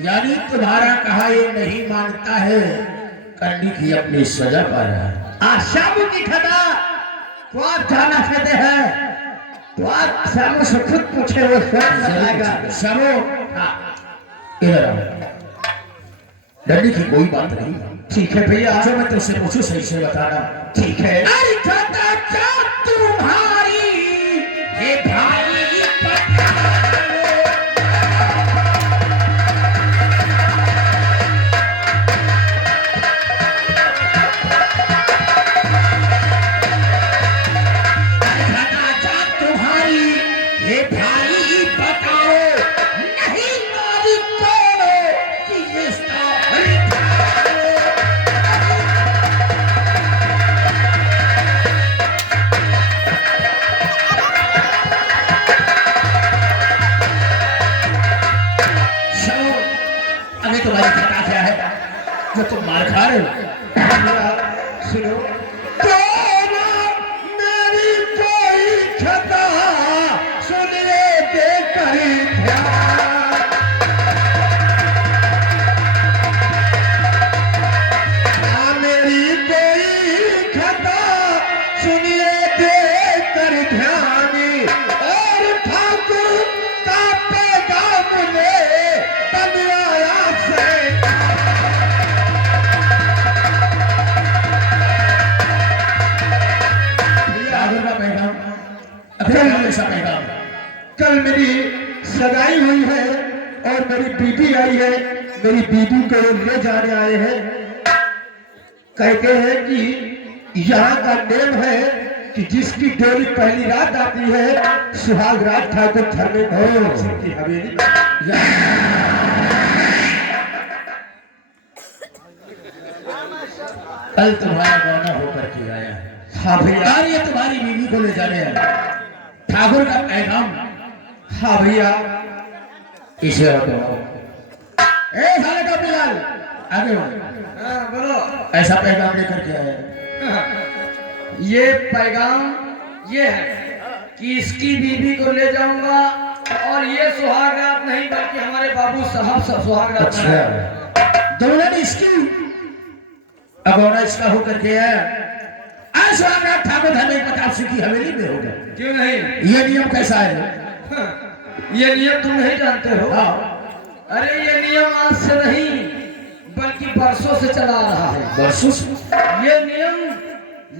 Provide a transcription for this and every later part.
यानी तुम्हारा कहा ये नहीं मानता है, करनी की अपनी सजा पा रहा है। शामू की खता तो आप जाना चाहते हैं तो आप शामू से खुद पूछे, वो स्वयं बताएगा। शामू इधर आओ, डरने की कोई बात नहीं। ठीक है भैया, जो मैं तुझसे पूछूं सही से बताना। ठीक है। अरे खता क्या तुम्हारी ये भाई तुम्हारी खता क्या है जो तुम मार खा रहे हो? सुनो, तो मेरी कोई खता सुनिए देकर मेरी कोई खता सुनिए देकर ध्यान, और ठाकुर का पैगाम में तनिया से कल मेरी सगाई हुई है और मेरी बीबी आई है, मेरी बीबी को ले जाने आए हैं। कहते हैं कि यहाँ का नेम है कि जिसकी डोली पहली रात आती है सुहाग रात ठाकुर घर में की हवेली। कल तुम्हारा गाना होकर के आया है। हाँ भैया। और ये तुम्हारी बीवी को ले जाने आया ठाकुर का पैगाम। हाँ भैया। इसे हटो। ए साले का बिलाल आगे बढ़ो। हाँ बोलो। ऐसा पैगाम लेकर के आए। ये पैगाम ये है कि इसकी बीवी को ले जाऊंगा और ये सुहाग रात नहीं बल्कि हमारे बाबू साहब सुहाग रात अच्छा दोनों ने इसकी अगौना इसका होकर के आया। आज सुहाग रात ठाकुर धर्मेंद्र प्रताप सिंह की हवेली में होगा। क्यों नहीं? ये नियम कैसा है? ये नियम तुम नहीं जानते हो? हाँ। अरे ये नियम आज से नहीं बल्कि बरसों से चला आ रहा है। बरसों से? ये नियम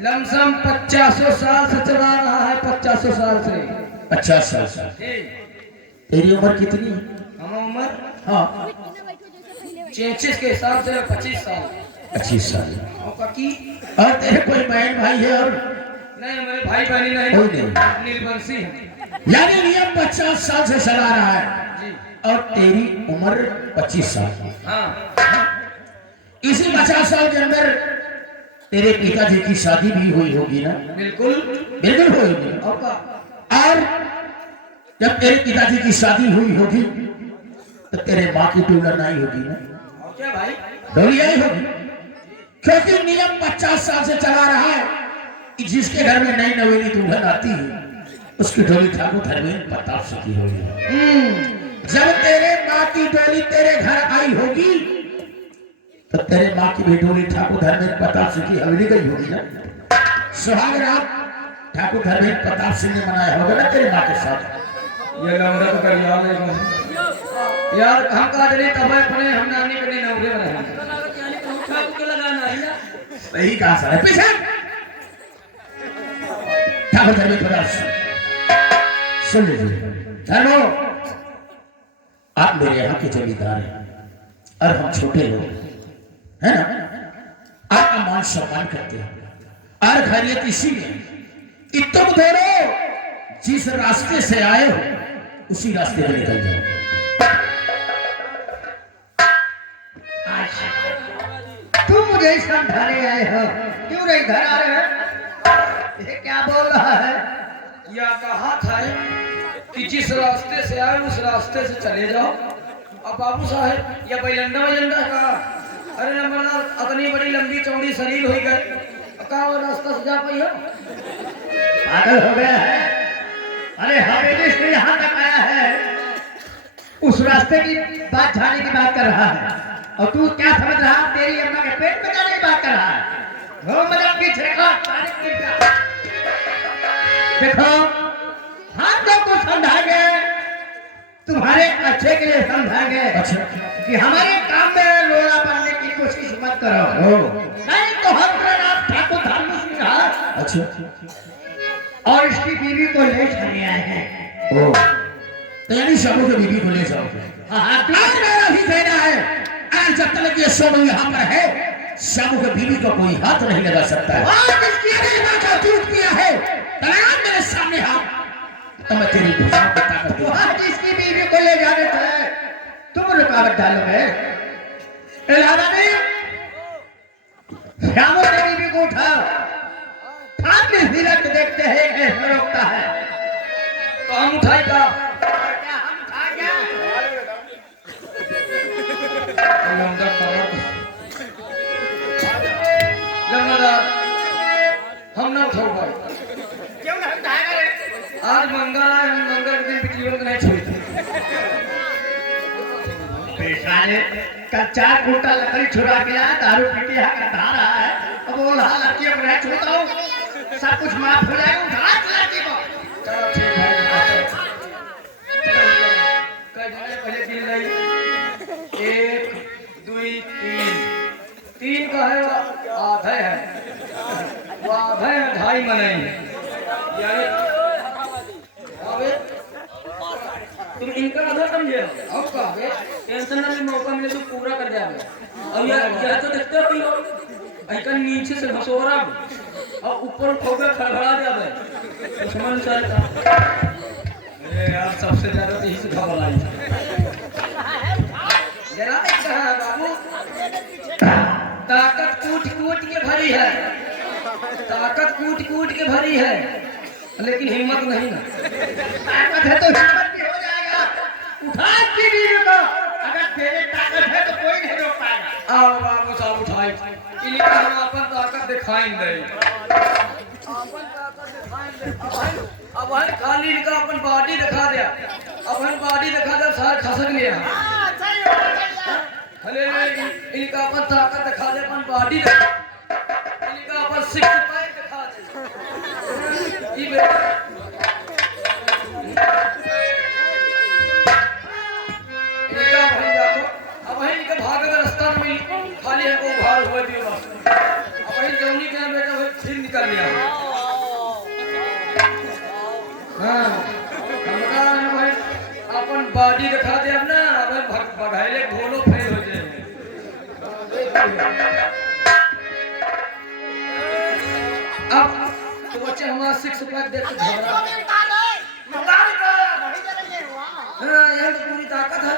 लमसम 50 साल से चला आ रहा है। 50 साल से। 50 साल से? तेरी उम्र कितनी? हमारी उम्र हाँ 33 के हिसाब से 25 साल। 25 साल। और तेरे कोई बहन भाई है? और नहीं हमारे भाई बहनी नहीं, कोई नहीं। निर्वंशी है। यानी नियम 50 साल से चला रहा है और तेरी उम्र 25 साल की। हाँ। इसी 50 साल के अंदर तेरे पिताजी की शादी भी हुई होगी ना? बिल्कुल बिल्कुल होगी। और जब तेरे पिताजी की शादी हुई होगी तो तेरे माँ की दुल्हन आई होगी ना? और क्या भाई? डोली आई होगी। क्योंकि नियम 50 साल से चला रहा है कि जिसके घर में नई नवेली दुल्हन आती है उसकी डोली ठाकुर धर्मेंद्र प्रताप सिंह की होगी। जब तेरे माँ की डोली तेरे घर आई होगी तो तेरे माँ की भी डोली ठाकुर धर्मेंद्र प्रताप सिंह की हवेली गई होगी ना? सुहाग रात ठाकुर धर्मेंद्र प्रताप सिंह ने मनाया होगा ना तेरे माँ के साथ? ये नवरा तो कर यार हम का जने तब अपने हम नानी के नवरे बने के लगाना है ना। सही कहा सर। पीछे ठाकुर धर्मेंद्र प्रताप सिंह सुन लीजिए। धर्मो आप मेरे यहाँ के जमींदार हैं और हम छोटे लोग है ना? आपका मान सम्मान करते हैं और खैरियत इसी में कि तुम दोनों जिस रास्ते से आए हो उसी रास्ते में निकल जाओ। तुम मुझे समझाने आए हो? क्यों नहीं घर आ रहे हो? ये क्या बोल रहा है? या कहा था कि जिस रास्ते से आए उस रास्ते से चले जाओ। अब बाबू साहब या बैलंदा वैलंदा का अरे नंबर इतनी बड़ी लंबी चौड़ी शरीर हो गई का वो रास्ता से जा पाई हो? पागल हो गया है? अरे हवेली से यहाँ तक आया है उस रास्ते की बात जाने की बात कर रहा है और तू क्या समझ रहा? तेरी अम्मा के पेट में जाने की बात कर रहा है। वो मतलब पीछे देखो हम लोग को समझाएंगे तुम्हारे अच्छे के लिए समझाएंगे। अच्छा कि हमारे काम में लोला बनने की कोशिश मत करो। नहीं तो हमारा नाम ठाकुर धर्म सिंह है। अच्छा और इसकी बीवी को ले चले आए हैं। ओ तो यानी शामू की बीवी को ले जाओगे? हाँ मेरा भी कहना है आज जब तक ये सोनू यहाँ पर है शामू की बीवी को कोई हाथ नहीं लगा सकता है। का दूध पिया है मेरे सामने हाथ तो मैं तेरी भुजाओं को ताकत दूंगा। जिसकी बीवी को ले जाने से तुम रुकावट डालोगे? श्यामो की बीवी को उठाओ। सामने सीरत देखते हैं कैसे रोकता है तो हम उठाएगा। हम ना उठाओ भाई। क्यों ना उठाएगा रे? आज मंगल है, हम मंगल के दिन जीवन को नहीं छोड़ते। पेशाने कल 4 कुंटल लकड़ी छुड़ा के आया, दारू पी के यहाँ का रहा है। अब वो लड़कियों को नहीं छोड़ता हूँ, सब कुछ माफ हो जाएगा। उठा लड़की को। चलो ठीक है। पहले 3 लाई 1 2 3 का है आधा है वो आधा है 2.5 मनाई तुम इनका आधा समझे हो। अब का टेंशन ना ले मौका मिले तो पूरा कर जावे। अब यार तो देखते हो ऐका नीचे से घसोरा और ऊपर ठोकर खड़खड़ा जावे तो समझ चलता। अरे यार सबसे ज्यादा तो यही से घबराई जरा कहा बाबू ताकत कूट कूट के भरी है। ताकत कूट कूट के भरी है, लेकिन हिम्मत नहीं ना। ताकत है तो हिम्मत भी हो जाएगा। उठा बीबी को, अगर तेरे ताकत है तो कोई नहीं रोक पाएगा। आओ बाबू साहब उठाई, इनका हम अपन ताकत दिखाएंगे। अब हम खाली इनका अपन बॉडी दिखा दिया, अब हम बॉडी दिखा दिया, सार खसक लिया। अरे इनका अपन ताकत दिखा दे, अपन बॉडी इनका अपन सिक्स पैक दिखा दे। इनका भाई जाओ, अब है इनका भाग का रास्ता में खाली हमको उभार हुआ दियो बस। अब है जौनी के बेटा वो फिर निकल गया। हाँ हमका भाई अपन बॉडी दिखा दे अब ना, अब बघाइले घोलो फेल हो जाए। अब तो बच्चे हमारा सिक्स पैक देख के घबरा। हाँ यह तो पूरी ताकत है।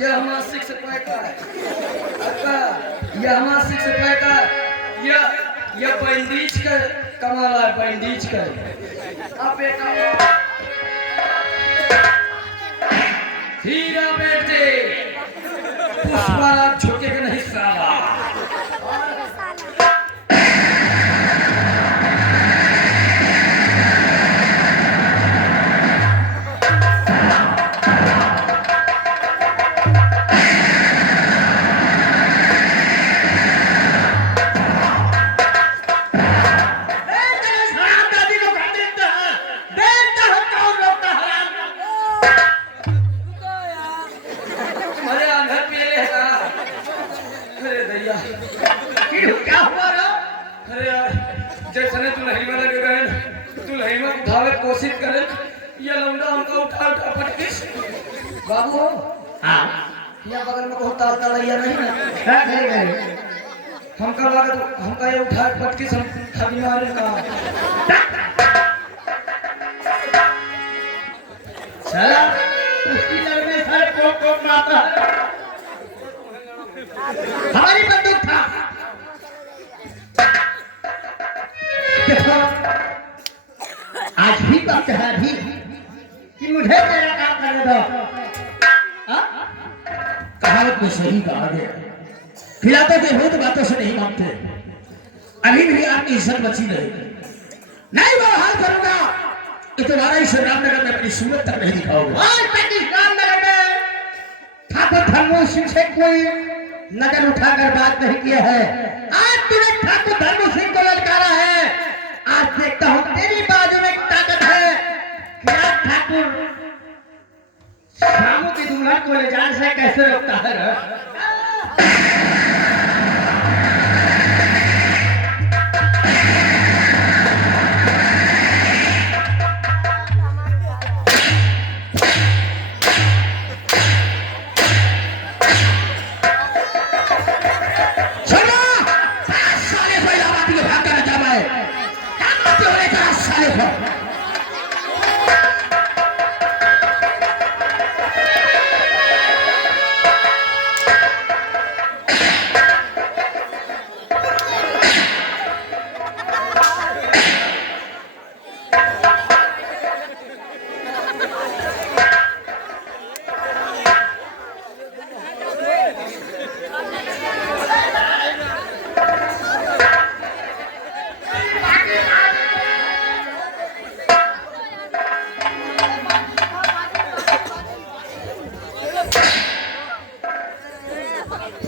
यह हमारा सिक्स पैक है, यह हमारा सिक्स पैक है। यह बैंडेज का कमाल है, बैंडेज का। अब बेटा हीरा बेटे पुष्पा झुकेगा नहीं साला। क्या हुआ रे? अरे यार जैसे तू नहीं में लगे गए, तू नहीं में उठावे कोशिश करे, ये लौंडा हमका उठा उठा पटकिस। बाबू हाँ यहाँ बगल में बहुत ताल तालैया नहीं ना, क्या नहीं गए? हमका लगा तो हमका ये उठा पटकिस हम खड़ी मारे का। चला उसकी लड़ने सारे को मारता है। हमारी बंदूक था। देखो आज भी वक्त है अभी कि मुझे तेरा काम करने दो। कहावत में सही कहा गया, खिलाते के भूत बातों से नहीं मानते। अभी भी आपकी इज्जत बची रहेगी। नहीं वो हाल करूंगा कि तुम्हारा इस रामनगर में अपनी सूरत तक नहीं दिखाओगे। आज तक इस रामनगर में ठाकुर धर्मो सिंह से कोई नजर उठाकर बात नहीं किया है। आज तूने ठाकुर धर्मो सिंह को ललकारा है। आज देखता हूँ तेरी बाजू में ताकत है। क्या ठाकुर शामों की दुल्हन को ले जाने से कैसे रोकता है रे?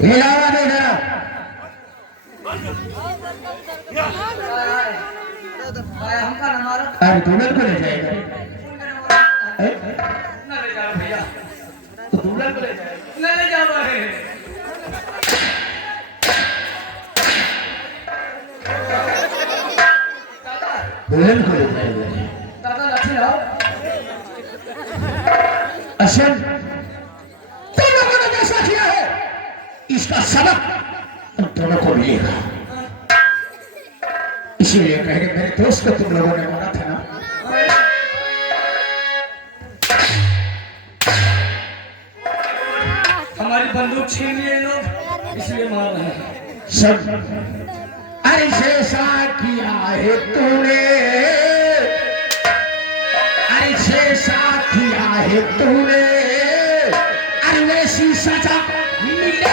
हिलावा दे जरा। हमका न मारो, आज दुल्हन को ले जाएगा। न ले जाओ भैया, तो दुल्हन को ले जाएगा। न ले जाओ है। दुल्हन को ले जाएगा। दादा लक्ष्मी लाओ। असल तुम लोगों ने जैसा किया है इसका सबक तुम दोनों को मिलेगा। इसीलिए कहेंगे मेरे दोस्त को तुम लोगों ने माना था ना। हमारी बंदूक छीन लिए लोग, इसलिए मार रहे हैं। सब अरे जैसा किया है तूने, अरे जैसा किया है तूने, अरे वैसी सजा मिले।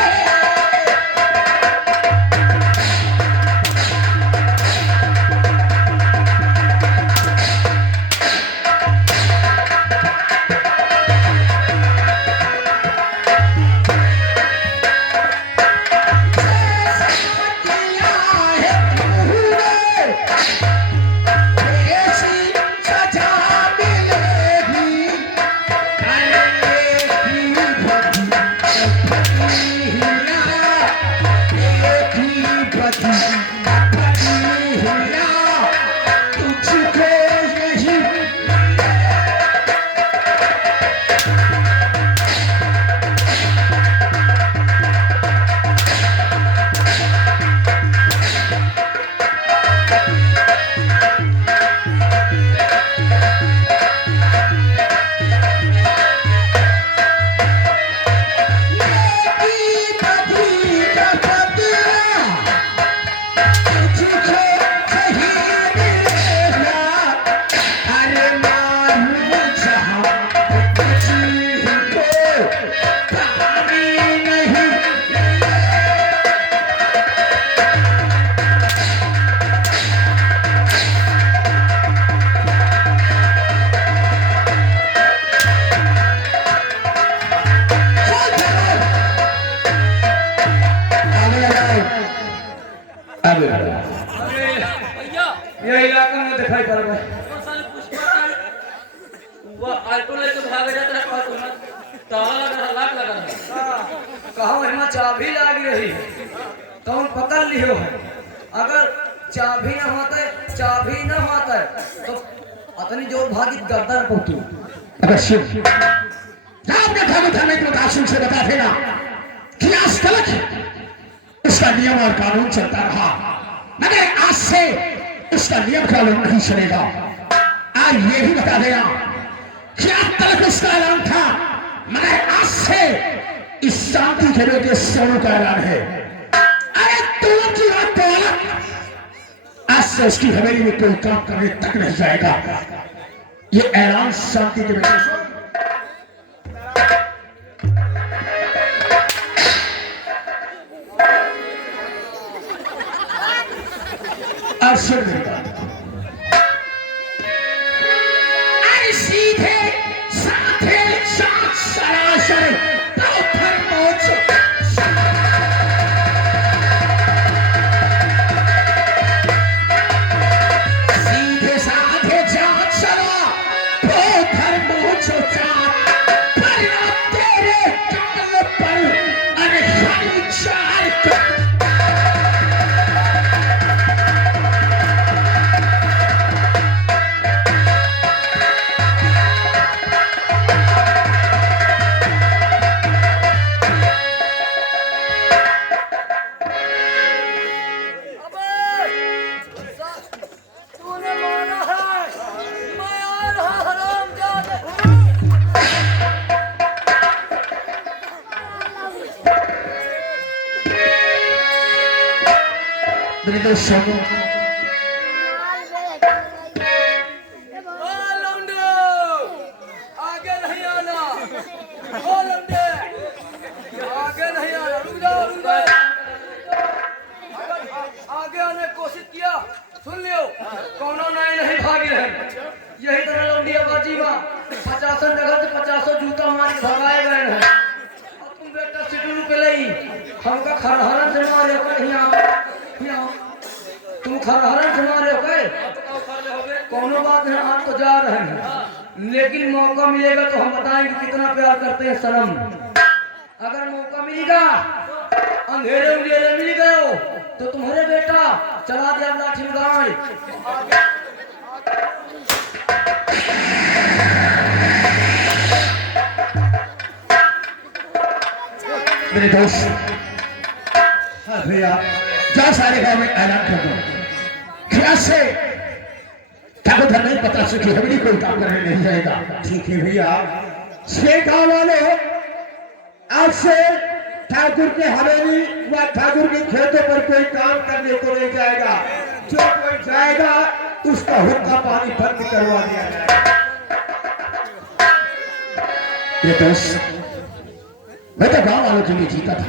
ये इलाका में दिखाई पड़ रहा है। कहा वहाँ चाबी लागी रही कौन पकड़ लियो है। अगर चाबी न होता तो अतनी जोर भागी गर्दन पहुंचू। अवश्य आपने धर्म को दासुन से बता देना कि आज तक उसका नियम और कानून चलता रहा, मगर आज से उसका नियम कानून नहीं चलेगा। आज ये भी बता देना कि आज तक उसका ऐलान था, मगर आज से इस शांति के बेटे सोनू का ऐलान है। अरे तुम की बात तो अलग, आज से उसकी हवेली में कोई काम करने तक नहीं जाएगा। ये ऐलान शांति के बेटे सोनू। सीधे साथे साथ सरासर पत्थर पहुंचो। सीधे साथे जात सरा पत्थर पहुंचो चार पर तेरे काल पर अनहद चार कर। सोनू आगे नहीं आना, आगे नहीं आना, रुक जाओ। आगे आने की कोशिश किया, सुन लियो कोनो नहीं भागी रहे। यही तरह लौंडिया बाजी में 50 जगह से 50 जूता मार के भगाए गए हैं। और तुम बेटा सिटू पे लई हमका खरहरन से मारे यहाँ तुम खरहरन से मारे हो गए। कोनो बात नहीं, आप तो जा रहे हैं, लेकिन मौका मिलेगा तो हम बताएंगे कितना प्यार करते हैं सनम। अगर मौका मिलेगा अंधेरे उंधेरे मिल गए तो तुम्हारे बेटा चला दिया लाठी उड़ाए। मेरे दोस्त, हाँ भैया, जा सारे गांव में ऐलान कर दो कि से क्या धर्म नहीं पता से कि हमें कोई काम करने नहीं जाएगा। ठीक है भैया, छह गांव वाले आज से ठाकुर के हवेली व ठाकुर के खेतों पर कोई काम करने को नहीं जाएगा। जो कोई जाएगा उसका हुक्का पानी बंद करवा दिया जाएगा। ये दोस्त, मैं तो गांव वालों के लिए जीता था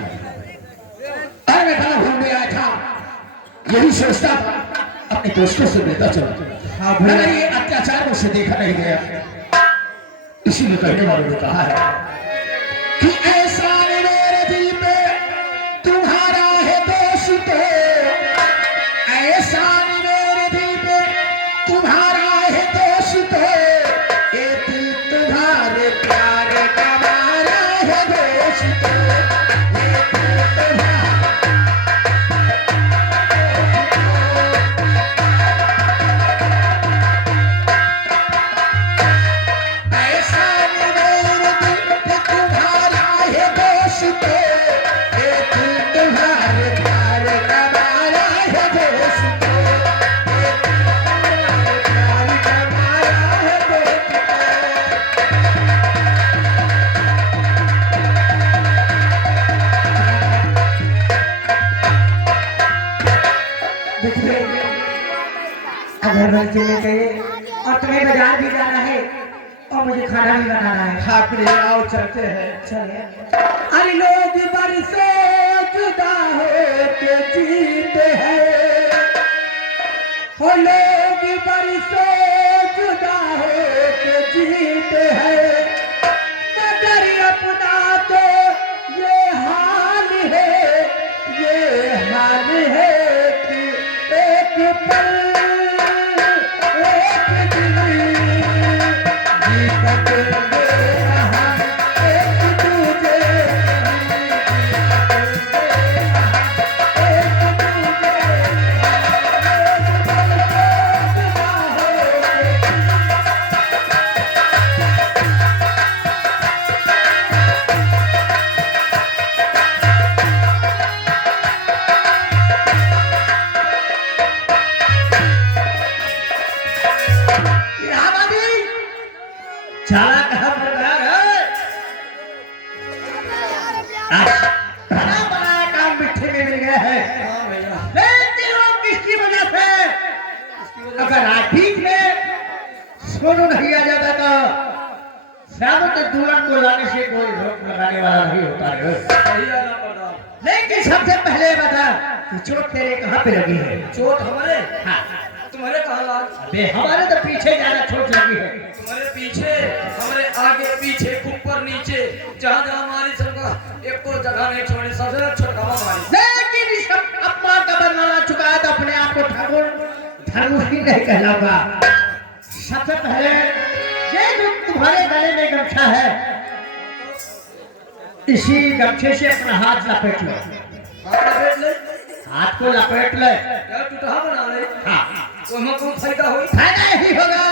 और मैं गांव घूमने आया था, यही सोचता था अपने दोस्तों से मिलता चला, मगर ये अत्याचार मुझसे देखा नहीं गया। इसीलिए कहने वालों ने कहा है कि ऐसा मेरे दिल पे तुम्हारा है दोष, तो ऐसा मेरे दिल पे तुम्हारा है दोष, तो ये दिल तुम्हारे प्यार का मारा है दोष, तो ये दिल तुम्हारा ऐसा मेरे दिल पे तुम्हारा है दोष, तो ये दिल तुम्हारे प्यार का मारा है दोष, तो ये दिल तुम्हारे प्यार का मारा है दोष, देखिए, अगर चले गए और तुम्हें बाजार भी जाना है और मुझे खाना भी बनाना है। ठाकुर आओ चलते हैं। चले। अरे लोग बरसों जुदा हो के जीते हैं, हो लोग बरसों जुदा हो के जीते हैं, मगर अपना तो ये हाल है, ये हाल है कि एक पल एक दिन दीपक दे हम एक दूजे चला कहाँ पर गया है? बना बनाया काम मिट्टी में मिल गया है। हाँ भैया, लेकिन वो किसकी वजह से? अगर आज बीच में सोनू नहीं आ जाता तो श्याम के दुल्हन को लाने से कोई रोक लगाने वाला नहीं होता है। भैया ना पड़ा। लेकिन सबसे पहले बता कि चोट तेरे कहाँ पे लगी है? चोट हमारे, हाँ, तुम्हारे कहाँ लाग? बे हमारे तो पीछे ज्यादा चोट लगी है। तुम्हारे पीछे, हमारे आगे पीछे, ऊपर नीचे, जहाँ जहाँ हमारी सबका एक को जगह नहीं छोड़ी, सबसे छोटा हमारी। लेकिन इस अपमान का बदला चुका है तो अपने आप को ठाकुर धर्महीन नहीं कहलाऊंगा। सबसे पहले ये जो तुम्हारे गले में गमछा है, इसी गमछे से अपना हाथ लपेट लो। हाथ लपेट ले, हाथ को लपेट ले। यार टूटा बना ले। हाँ, तो हमको फायदा हुई। फायदा यही होगा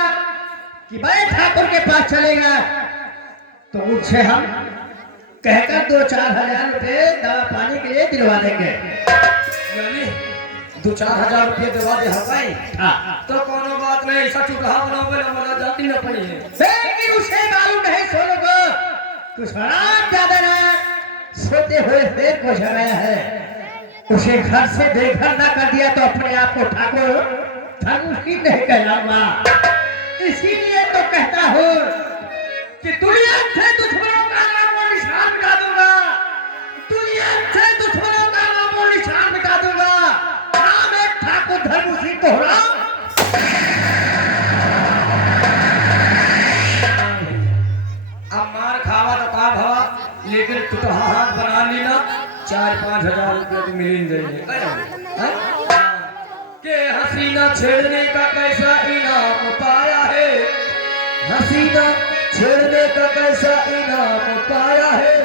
कि भाई ठाकुर के पास चलेगा तो उनसे हम कहकर 2-4 हजार रुपए दवा पानी के लिए दिलवा देंगे। यानी 2-4 हजार रुपये दिलवा दे हवाई। हाँ, तो कोनो बात नहीं, ऐसा चूल्हा बनाओगे ना हमारा जाती न पड़ी है। लेकिन उसे मालूम नहीं सोनू को कुछ शराब ज्यादा ना सोते हुए पेट को जगाया है। उसे घर से बेघर ना कर दिया तो अपने आप को ठाकुर धर्महीन नहीं कहलाऊंगा। इसीलिए तो कहता हूँ कि दुनिया से दुश्मनों का नाम और निशान मिटा दूंगा, दुनिया से दुश्मनों का नाम और निशान मिटा दूंगा। नाम एक ठाकुर धर्महीन तो होना। अब मार खावा तो का भवा, लेकिन टूटा हाथ बना ली ना, 4-5 हजार रुपये तो मिल ही जाएंगे। के हसीना छेड़ने का कैसा इनाम पाया है, हसीना छेड़ने का कैसा इनाम पाया है,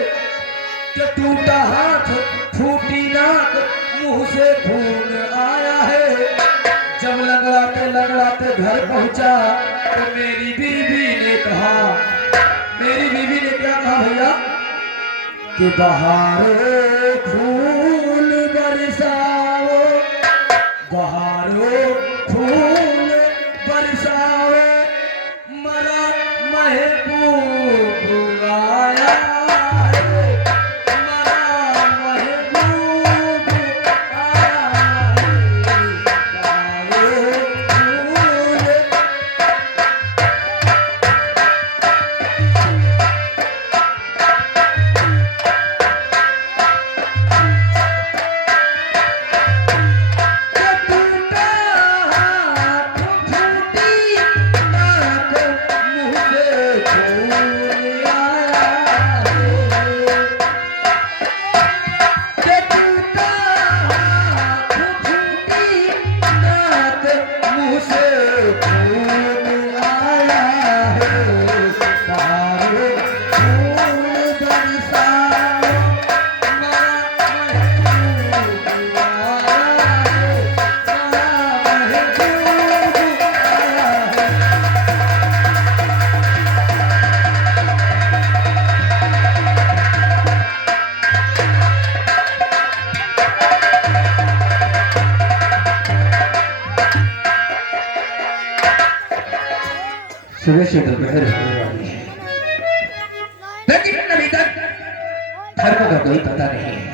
कि टूटा हाथ फूटी नाक मुंह से खून आया है। जब लगड़ाते लगड़ाते घर पहुंचा तो मेरी बीवी ने कहा, मेरी बीवी ने क्या कहा भैया, कि बहारो फूल बरसाओ, बहारो फूल बरसाओ, मरा महबूब आया है। सुबह से दोपहर होने वाली है, लेकिन अभी तक धर्म का कोई पता नहीं है।